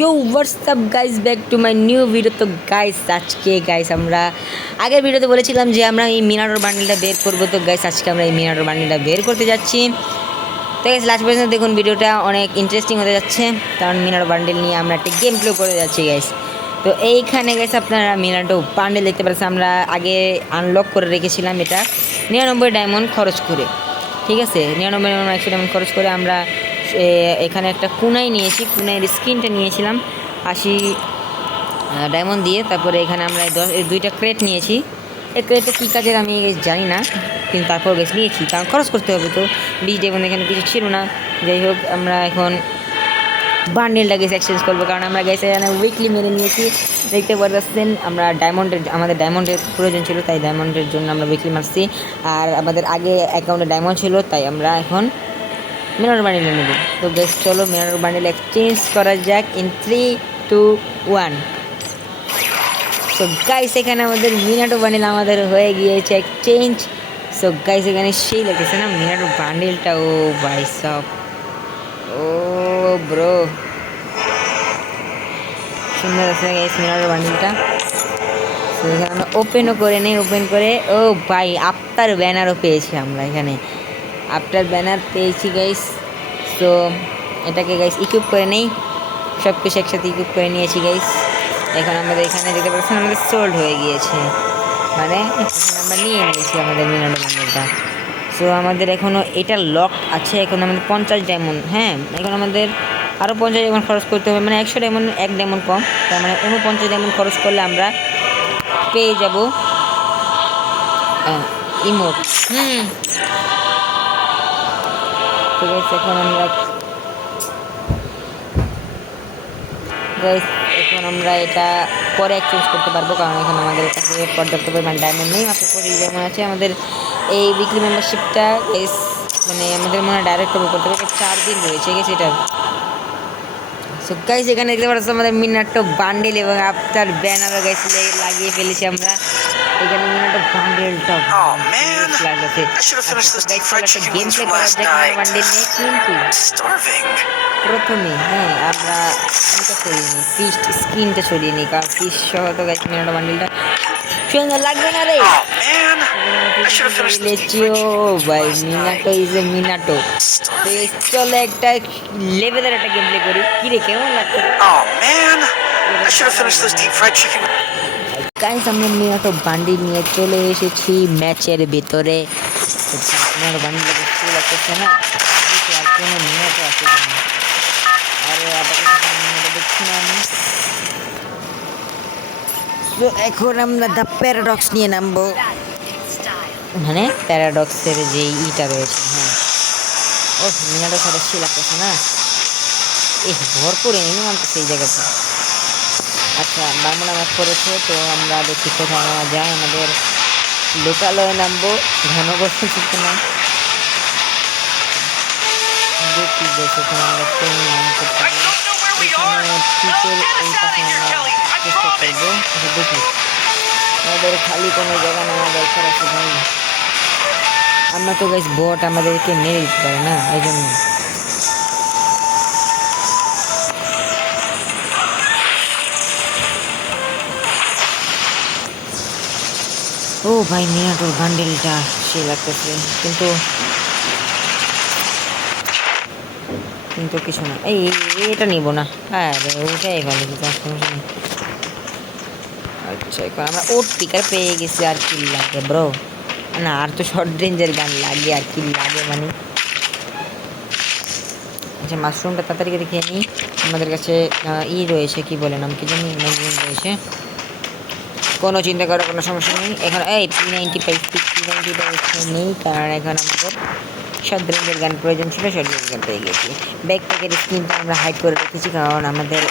You what's up guys, back to my new video. তো guys আজকে আমরা আগের ভিডিওতে বলেছিলাম যে আমরা এই মিনারোর বান্ডেলটা বের করবো। তো গাইস আজকে আমরা এই মিনারোর বান্ডেলটা বের করতে যাচ্ছি। তো গাইস লাস্ট পর্যন্ত দেখুন, ভিডিওটা অনেক ইন্টারেস্টিং হতে যাচ্ছে, কারণ মিনারোর বান্ডেল নিয়ে আমরা একটা গেম প্লে করে যাচ্ছি গাইস। তো এইখানে গাইস আপনারা মিনারোর বান্ডেল দেখতে পাচ্ছেন, আমরা আগে আনলক করে রেখেছিলাম এটা 99 ডায়মন্ড খরচ করে। ঠিক আছে, 99 100 ডায়মন্ড খরচ করে আমরা এখানে একটা কুনাই নিয়েছি, কুনাইয়ের স্কিনটা নিয়েছিলাম 80 ডায়মন্ড দিয়ে। তারপরে এখানে আমরা 2টা ক্রেট নিয়েছি। এই ক্রেটটা কী কাজের আমি জানি না, কিন্তু তারপর গেছে নিয়েছি, কারণ খরচ করতে হবে। তো 20 ডায়মন্ড এখানে কিছু ছিল না। যাই হোক, আমরা এখন বান্ডেলটা গেছে এক্সচেঞ্জ করবো, কারণ আমরা গেছে এখানে উইকলি মেরে নিয়েছি। দেখতে পাচ্ছেন আমরা আমাদের ডায়মন্ডের প্রয়োজন ছিল, তাই ডায়মন্ডের জন্য আমরা উইকলি মারছি। আর আমাদের আগে অ্যাকাউন্টে ডায়মন্ড ছিল, তাই আমরা এখন মিনার বান্ডেল নেব। তো গেস চলো মিনার বান্ডেল এক্সচেঞ্জ করা যাক ইন 3, 2, 1। সো গাইস এখানে আমাদের মিনাটো বান্ডেল আমাদের হয়ে গিয়েছে এক্সচেঞ্জ। সো গাইস এখানে সেই লাগতেছে না মিনাটো বান্ডেলটা। ও ভাই সব, ও ব্রো, সুন্দর আছে গাইস মিনাটো বান্ডেলটা। সো এখানে আমরা ওপেনও করে নেই, ওপেন করে ও ভাই আফটার ব্যানারও পেয়েছি আমরা, এখানে আফটার ব্যানার পেয়েছি গাইস। সো এটাকে গাইস ইকুইপ করে নেই, সব কিছু একসাথে ইকুইপ করে নিয়েছি গাইস। এখন আমাদের এখানে দেখতে পাচ্ছেন আমাদের সোল্ড হয়ে গিয়েছে, মানে আমরা নিয়ে নিয়েছি আমাদের মিনারো বান্ডেলটা। সো আমাদের এখনও এটা লক আছে, এখন আমাদের 50 ডায়মন্ড। হ্যাঁ, এখন আমাদের আরও 50 ডায়মন্ড খরচ করতে হবে, মানে 100 ডায়মন্ড, 1 ডায়মন্ড কম, তার মানে 49 ডায়মন্ড খরচ করলে আমরা পেয়ে যাব ইমোট। তো গাইস এখন আমরা এটা পরে এক্সচেঞ্জ করতে পারবো, কারণ এখন আমাদের কাছে পর্যাপ্ত পরিমাণ ডায়মন্ড নেই, মাত্র 25 ডায়মন্ড আছে। আমাদের এই উইকলি মেম্বারশিপটা গাইস মানে আমাদের মনে হয় ডাইরেক্ট করতে হবে, 4 দিন রয়েছে গেছে এটা। সো গাইস এখানে দেখতে পাচ্ছেন আমাদের মিনাটো বান্ডেল এবং আফটার ব্যানারও গাইস লাগিয়ে ফেলেছি আমরা। এখানে মিনাটো বান্ডেলটা লাগছে, একটা গেম প্লে করা যায় বান্ডেল নিয়ে। কিন্তু প্রথমে হ্যাঁ আমরা স্কিনটা সরিয়ে নিই, ফিস্ট স্কিনটা সরিয়ে নিই, কারণ ফিস্ট সহ তো গাইস মিনাটো বান্ডেলটা সুন্দর লাগবে না রে। ভাই মিনাটো ইজ এ মিনাটো। চলো একটা লেভেলের একটা গেম প্লে করি, কি রে কেমন লাগছে? গাইস আমরা মিনাটো বান্ডিল নিয়ে চলে এসেছি ম্যাচের ভিতরে। মিনাটো বান্ডিল লাগতেছে না, আর কোনো মিনাটো আছে কিনা? আরে আপাতত মিনাটো দেখছি না আমি। তো এখন আমরা দ্য প্যারাডক্স নিয়ে নামবো, মানে প্যারাডক্সের যে ইটা রয়েছে। হ্যাঁ, ও মিনাটোর সাথে সে লাগতেছে না, ভরপুর এনে নামতেছে এই জায়গাতে। আচ্ছা বামনা ম্যাচ করেছে, তো আমরা দেখি কোথায় নেওয়া যায়। আমাদের লোকালয়ে নামবো, ঘনবস্তি শিখতে নাম দেখি যে সেখানে আমরা ট্রেন নামতে পারি। এখানে টিকের এই পাশে আমরা চেষ্টা করবো, দেখি আমাদের খালি কোনো জায়গা নেওয়া দরকার আছে ভাই। আমরা তো গাইস বট আমাদেরকে মেরে দিতে পারে না, এই জন্য। ও ভাই মিনাটোর বান্ডেলটা সে লাগতেছে, কিন্তু কিছু না, এটা নিব না। হ্যাঁ ওটাই ভালো, সমস্যা নেই। আচ্ছা এখন আমরা ওট পিকার পেয়ে গেছি, আর কি লাগে ব্রো? না আর তো শর্ট রেঞ্জের গান লাগে, আর কি লাগে মানে। আচ্ছা মাশরুমটা তাড়াতাড়ি করে খেয়ে নিই। আমাদের কাছে রয়েছে, কি বলে নাম কি জানি, ম্যাগজিন রয়েছে। কোনো চিন্তা করার কোনো সমস্যা নেই। এখন এই P95 নেই, কারণ এখন আমাদের শর্ট রেঞ্জের গান প্রয়োজন ছিল, শর্ট রেঞ্জের গান পেয়ে গেছি। ব্যাকপ্যাকের স্ক্রিনটা আমরা হাইড করে রেখেছি, কারণ আমাদের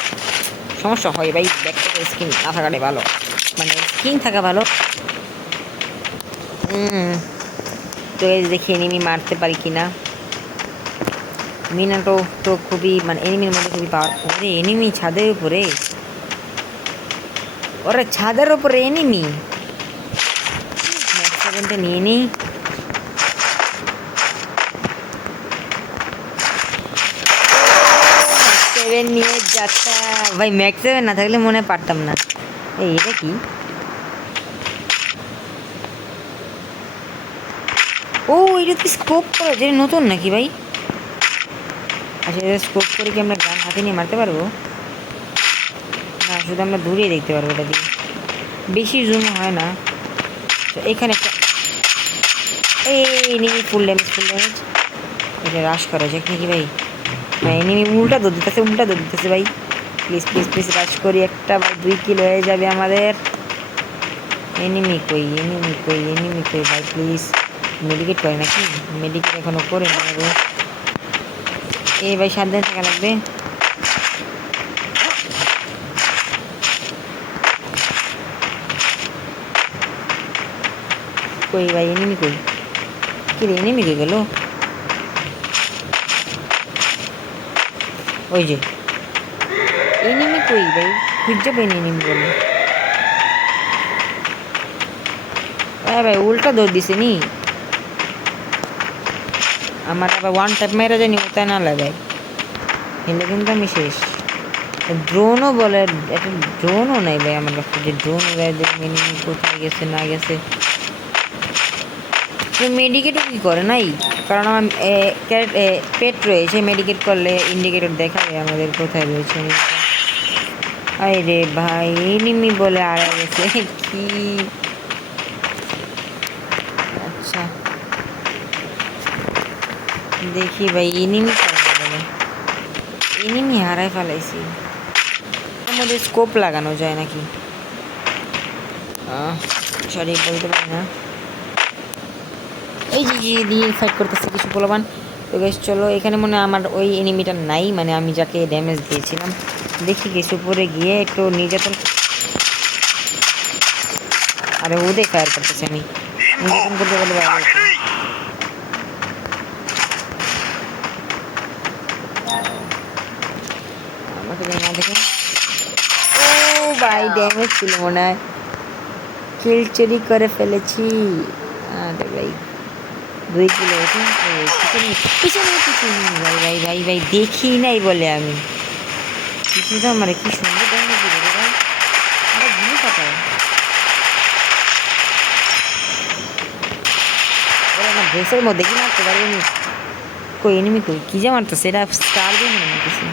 সমস্যা হয় ভাই, ব্যাকপ্যাকের স্ক্রিন না থাকাটাই ভালো, মানে স্ক্রিন থাকা ভালো। তো দেখি এনিমি মারতে পারি কিনা। মিনাটো তো খুবই মানে এনিমির মধ্যে খুবই পাওয়ার। ওরে এনিমি ছাদের উপরে, ওরে ছাদের উপরে এনিমি। সেকেন্ডটা নিয়ে নিই। সেভেন নিয়ে যাচ্ছা ভাই ম্যাক্স 7 না থাকলে মনে হয় পারতাম না। এই এটা কি? ও এটা কি স্কোপ করা যায় নতুন নাকি ভাই? আচ্ছা এটা স্কোপ করে কি আমরা গান হাতে নিয়ে মারতে পারবো? না শুধু আমরা দূরেই দেখতে পারবো এটা দিয়ে, বেশি জুম হয় না। তো এখানে একটা এই এনিমি ফুল ড্যামেজ এটা রাশ করা যাক নাকি ভাই? ভাই এনিমি উল্টা দৌড় দিতেছে ভাই। প্লিজ প্লিজ প্লিজ রাশ করি একটা, ভাই 2 কিল হয়ে যাবে আমাদের। এনিমি কই ভাই প্লিজ। মেডিকেট করে নাকি? মেডিকেট এখনো করে না ভাই। এই ভাই সাবধানে থাকা লাগবে। কই ভাই এনিমি কই? কি রে এনিমি কই গেল? ওই যে এনিমি কই ভাই? খুঁজে পাইনি এনিমি বলে। হ্যাঁ ভাই উল্টা দৌড় দিছে নি। আমার আবার ওয়ান ট্যাপ মেরা জানি তাই না লাগাই, হেলে কিন্তু আমি শেষ। ড্রোনও বলে, একটা ড্রোনও নাই ভাই আমার কাছে, যে ড্রোন উড়াই দেবে এনিমি কোথায় গেছে না গেছে। মেডিকেটও কি করে নাই, কারণ আমার পেট রয়েছে, মেডিকেট করলে ইন্ডিকেটর দেখাবে আমাদের কোথায় রয়েছে। আরে রে ভাই এনিমি বলে আড়াই গেছে কি? আচ্ছা দেখি ভাই এনিমি বলে, এনিমি হারাই ফেলাইছি। আমাদের স্কোপ লাগানো যায় নাকি? সরি বলতে পারি না। এই যে দিয়ে ফাইট করতেছে কিছু পোলাপান। তো বেশ চলো, এখানে মনে হয় আমার ওই এনিমিটা নাই, মানে আমি যাকে ড্যামেজ দিয়েছিলাম। দেখি কিছু উপরে গিয়ে একটু নির্যাতন। আরে ওদের ফায়ার করতেছে, আমি নির্যাতন করতে পারলে ভালো হতো। আমাকে না দেখে ও ভাই ড্যামেজ ছিল মনে হয়, কিল চুরি করে ফেলেছি। আরে ভাই 2 কিলো হয়েছে। পিছনে ভাই ভাই ভাই ভাই দেখি নাই বলে আমি পিছনে তো আমার কি সুন্দর ড্যামেজ দিল রে ভাই। আরে গুলি পাঠায় ওরা আমার ড্রেসের মধ্যে কি মারতে পারবেনি? কই এনিমি কই? কি যে মারতো সেটা স্টার দিয়ে মনে মারতেছে।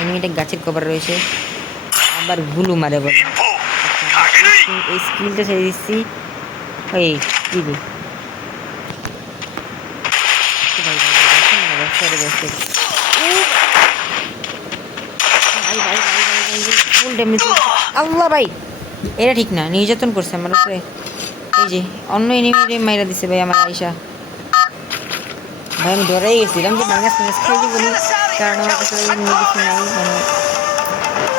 এনিমিটা গাছের কভার রয়েছে, আবার গুলু মারে বলে। এই স্কিলটা ছেড়ে দিচ্ছি। ওই কি দি আল্লাহ ভাই এটা ঠিক না, নির্যাতন করছে আমার উপরে। এই যে অন্য এনিমি মাইরা দিছে ভাই আমার আয়সা। ভাই আমি ডরাই গেছিলাম যে মাইনাস মাইনাস খেয়ে বলি, কারণ আমার কাছে কিছু নাই মানে।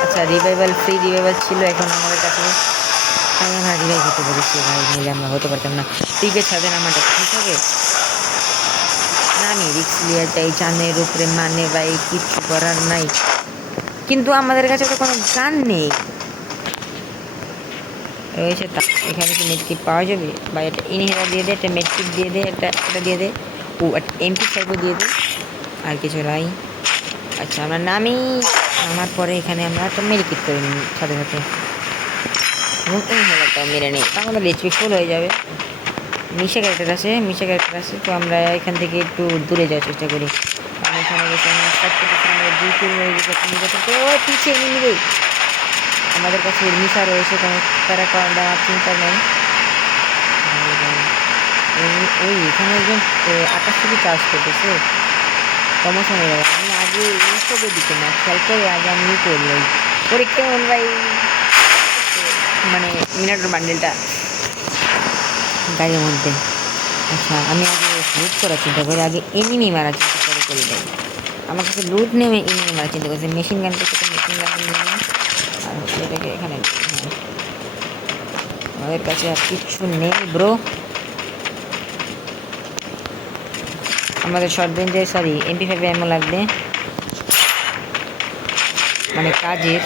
আচ্ছা রিভাইভাল ফ্রি রিভাইভাল ছিল এখন আমাদের কাছে, তাই আমরা রিভাইভ হতে পেরেছি ভাই, নিলে আমরা হতে পারতাম না। টিকের সাথে নামাটা ঠিক হবে না, আমি রিক্স নিয়ে যাই জানের উপরে, মানে ভাই কিচ্ছু করার নাই। কিন্তু আমাদের কাছে তো কোনো গান নেই রয়েছে। তা এখানে কি মেডকিট পাওয়া যাবে? বা এটা ইনহেলার দিয়ে দে, একটা মেডকিট দিয়ে দে, এটা দিয়ে দে, ও একটা MP5 দিয়ে দে, আর কিছু নাই। আচ্ছা আমরা নামার পরে এখানে আমরা একটা মেডিকেট করে নিই সাথে সাথে, এবং ইনহেলারটাও মেরে নিই, তা আমাদের এইচপি ফুল হয়ে যাবে। মিশা ক্যারেক্টার আছে, তো আমরা এখান থেকে একটু দূরে যাওয়ার চেষ্টা করি। আমি এখানে বসে আমরা স্টার্ট করতেছি, আমরা 2 কিল হয়ে গেছে। ও পিছিয়ে নিয়ে নিবে, আমাদের কাছে মিশা রয়েছে, কোনো তারা দেওয়ার চিন্তা নেই। ওই এখানে একজন আকাশ থেকে চার্জ করতেছে, সমস্যা নেই ভাই। আমি আগে এইসবের দিকে না খেয়াল করে আগে আমি করি ভাই। ওরে কেমন ভাই মানে মিনাটোর বান্ডেলটা গাড়ির মধ্যে। আচ্ছা আমি আগে লুট করার চিন্তা করি, আগে এনিমি মারার চিন্তা করি ভাই। আমার কাছে লুট নেমে এনিমি মারার চিন্তা করছি। মেশিন গান থেকে মেশিন গান নিয়ে আর এটাকে এখানে আমাদের কাছে আর কিচ্ছু নেই ব্রো। আমাদের শর্ট রেঞ্জে MP5 এমন লাগবে, মানে কাজের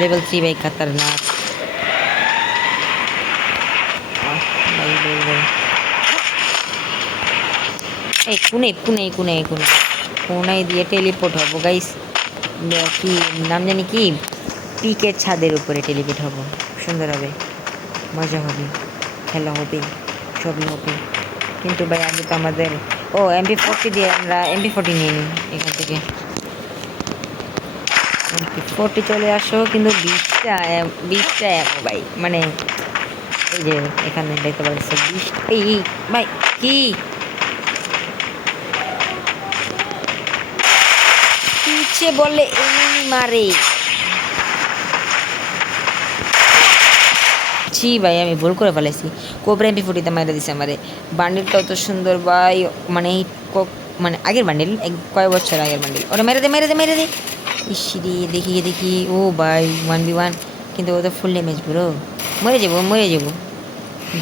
লেভেল 3 ভাই খাতারনাক। এই কোনায় দিয়ে টেলিপোর্ট হবো গাইস। কি নাম জানি কি পিকের ছাদের উপরে টেলিপোর্ট হব, সুন্দর হবে, মজা হবে, খেলা হবে, সবই হবে। কিন্তু ভাই আগে তো আমাদের MP40 দিয়ে আমরা MP40 নিয়ে নিই এখান থেকে। MP40 চলে আসো, কিন্তু 20টা ভাই, মানে এই যে এখানে দেখতে পাচ্ছি 20। এই ভাই কি পিছে বলে এনিমি মারে। ছি ভাই, আমি ভুল করে ফেলেছি। কোবরা MP40 মাইরে দিছে আমারে। বান্ডিলটা অত সুন্দর ভাই, মানে মানে আগের বান্ডিল, কয় বছর আগের বান্ডিল। ওরা মেরে দে। ইসিরি দেখি ও ভাই 1v1, কিন্তু ও তো ফুল ড্যামেজ ব্রো। মরে যাবো।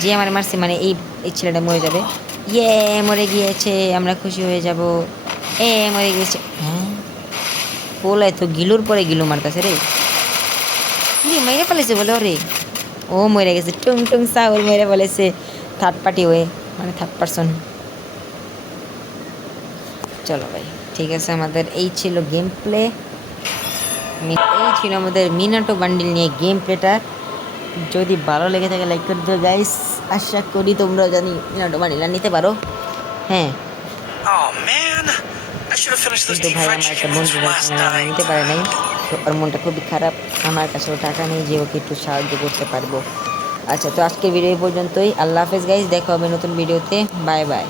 যে আমার মারছে, মানে এই ছেলেটা মরে যাবে। ইয়ে মরে গিয়েছে, আমরা খুশি হয়ে যাব। মরে গিয়েছে। হ্যাঁ পোলায় তো গিলুর পরে গিলু মারতেছে রে। কি মেরে ফেলেছে বলে ওরে। ও মরে গেছে, টুং সাউল মরে ফেলেছে। থার্ড পার্টি হয়ে, মানে থার্ড পারসন। চলো ভাই, ঠিক আছে, আমাদের এই ছিল গেম প্লে। এই ছিল আমাদের মিনাটো বান্ডিল নিয়ে গেম প্লেটা। যদি ভালো লেগে থাকে লাইক করে দিও গাইস। আশা করি তোমরা জানি মিনাটো বান্ডিল নিতে পারো। হ্যাঁ কিন্তু ভাই আমার একটা বন্ধু নিতে পারে নাই, তো ওর মনটা খুবই খারাপ। আমার কাছেও টাকা নেই যে ওকে একটু সাহায্য করতে পারবো। আচ্ছা, তো আজকের ভিডিও পর্যন্তই। আল্লাহ হাফেজ গাইস, দেখা হবে নতুন ভিডিওতে। Bye bye.